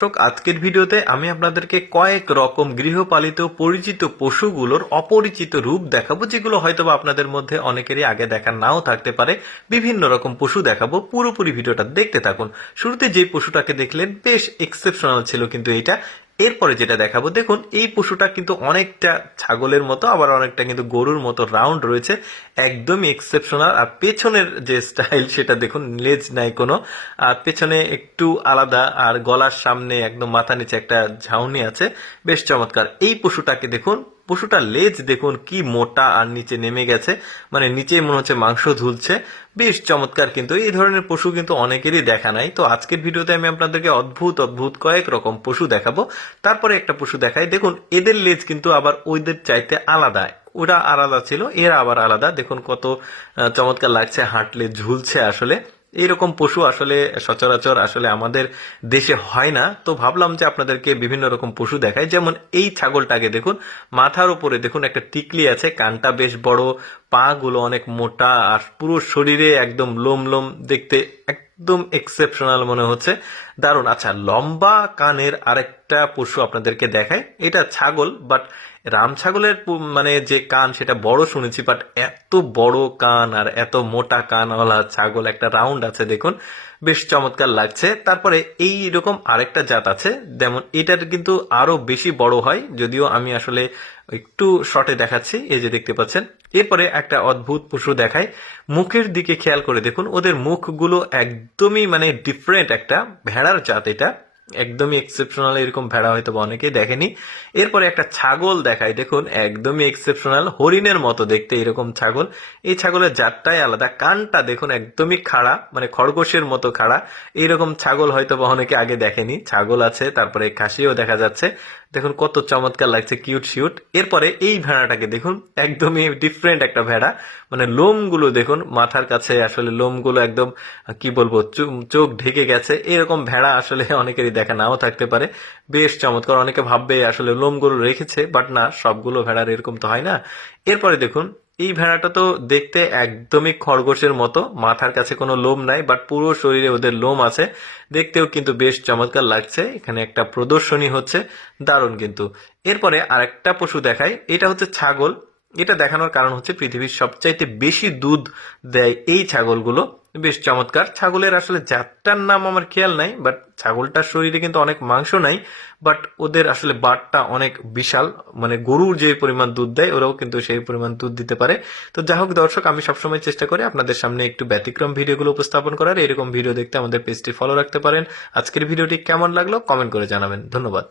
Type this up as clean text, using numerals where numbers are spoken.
আজকের ভিডিওতে আমি আপনাদেরকে কয়েক রকম গৃহপালিত পরিচিত পশুগুলোর অপরিচিত রূপ দেখাবো, যেগুলো হয়তোবা আপনাদের মধ্যে অনেকেরই আগে দেখা নাও থাকতে পারে। বিভিন্ন রকম পশু দেখাবো, পুরোপুরি ভিডিওটা দেখতে থাকুন। শুরুতে যে পশুটাকে দেখলেন বেশ এক্সেপশনাল ছিল কিন্তু এইটা। এরপরে যেটা দেখাবো, দেখুন এই পশুটা কিন্তু অনেকটা ছাগলের মতো, আবার অনেকটা কিন্তু গরুর মতো রাউন্ড রয়েছে, একদমই এক্সেপশনাল। আর পেছনের যে স্টাইল সেটা দেখুন, লেজ নাই কোনো, আর পেছনে একটু আলাদা, আর গলার সামনে একদম মাথা নিচে একটা ঝাউনি আছে, বেশ চমৎকার। এই পশুটাকে দেখুন, পশুটার লেজ দেখুন কি মোটা, আর নিচে নেমে গেছে, মানে নিচে মনে হচ্ছে মাংস ঝুলছে, বেশ চমৎকার। কিন্তু এই ধরনের পশু কিন্তু অনেকেরই দেখা নাই। তো আজকের ভিডিওতে আমি আপনাদেরকে অদ্ভুত অদ্ভুত কয়েক রকম পশু দেখাবো। তারপরে একটা পশু দেখাই, দেখুন এদের লেজ কিন্তু আবার ওইদের চাইতে আলাদা। ওরা আলাদা ছিল, এরা আবার আলাদা। দেখুন কত চমৎকার লাগছে, হাঁটলে ঝুলছে। আসলে এইরকম পশু আসলে সচরাচর আসলে আমাদের দেশে হয় না। তো ভাবলাম যে আপনাদেরকে বিভিন্ন রকম পশু দেখাই। যেমন এই ছাগলটাকে দেখুন, মাথার উপরে দেখুন একটা টিকলি আছে, কানটা বেশ বড়, পা গুলো অনেক মোটা, আর পুরো শরীরে একদম লোম লোম, দেখতে একদম এক্সেপশনাল মনে হচ্ছে, দারুণ। আচ্ছা, লম্বা কানের আরেকটা পশু আপনাদেরকে দেখাই। এটা ছাগল, বাট রাম ছাগলের মানে যে কান সেটা বড় শুনেছি, বাট এত বড় কান আর এত মোটা কানওয়ালা ছাগল একটা রাউন্ড আছে, দেখুন বেশ চমৎকার লাগছে। তারপরে এই রকম আরেকটা জাত আছে, যেমন এটার কিন্তু আরো বেশি বড় হয়, যদিও আমি আসলে একটু শর্টে দেখাচ্ছি, এই যে দেখতে পাচ্ছেন। এরপরে একটা অদ্ভুত পশু দেখায়, মুখের দিকে খেয়াল করে দেখুন, ওদের মুখগুলো একদমই মানে ডিফারেন্ট, একটা ভেড়ার জাত এটা, একদমই এক্সেপশনাল। এরকম ভেড়া হয়তো অনেকেই দেখেনি। এরপরে একটা ছাগল দেখায়, দেখুন একদমই এক্সেপশনাল, হরিণের মতো দেখতে এরকম ছাগল। এই ছাগলের জাতটাই আলাদা, কানটা দেখুন একদমই খাড়া, মানে খরগোশের মতো খাড়া। এইরকম ছাগল হয়তো অনেকে আগে দেখেনি। ছাগল আছে, তারপরে খাসিও দেখা যাচ্ছে, দেখুন কত চমৎকার লাগছে, কিউট শিউট। এরপরে এই ভেড়াটাকে দেখুন, একদমই ডিফারেন্ট একটা ভেড়া, মানে লোমগুলো দেখুন, মাথার কাছে আসলে লোমগুলো একদম কি বলবো, চোখ ঢেকে গেছে। এরকম ভেড়া আসলে অনেকেরই দেখা নাও থাকতে পারে, বেশ চমৎকার। অনেকে ভাববে আসলে লোমগুলো রেখেছে, বাট না, সবগুলো ভেড়ার এরকম তো হয় না। এরপরে দেখুন এই ভেড়াটা তো দেখতে একদমই খরগোশের মতো, মাথার কাছে কোনো লোম নাই, বাট পুরো শরীরে ওদের লোম আছে, দেখতেও কিন্তু বেশ চমৎকার লাগছে। এখানে একটা প্রদর্শনী হচ্ছে, দারুণ কিন্তু। এরপরে আরেকটা পশু দেখাই, এটা হচ্ছে ছাগল। এটা দেখানোর কারণ হচ্ছে পৃথিবীর সবচাইতে বেশি দুধ দেয় এই ছাগলগুলো, বেশ চমৎকার। ছাগলের আসলে জাতটার নাম আমার খেয়াল নাই, বাট ছাগলটার শরীরে কিন্তু অনেক মাংস নাই, বাট ওদের আসলে বাটটা অনেক বিশাল, মানে গরুর যে পরিমাণ দুধ দেয় ওরাও কিন্তু সেই পরিমাণ দুধ দিতে পারে। তো যাই হোক দর্শক, আমি সবসময় চেষ্টা করি আপনাদের সামনে একটু ব্যতিক্রম ভিডিওগুলো উপস্থাপন করার। এরকম ভিডিও দেখতে আমাদের পেজটি ফলো রাখতে পারেন। আজকের ভিডিওটি কেমন লাগলো কমেন্ট করে জানাবেন। ধন্যবাদ।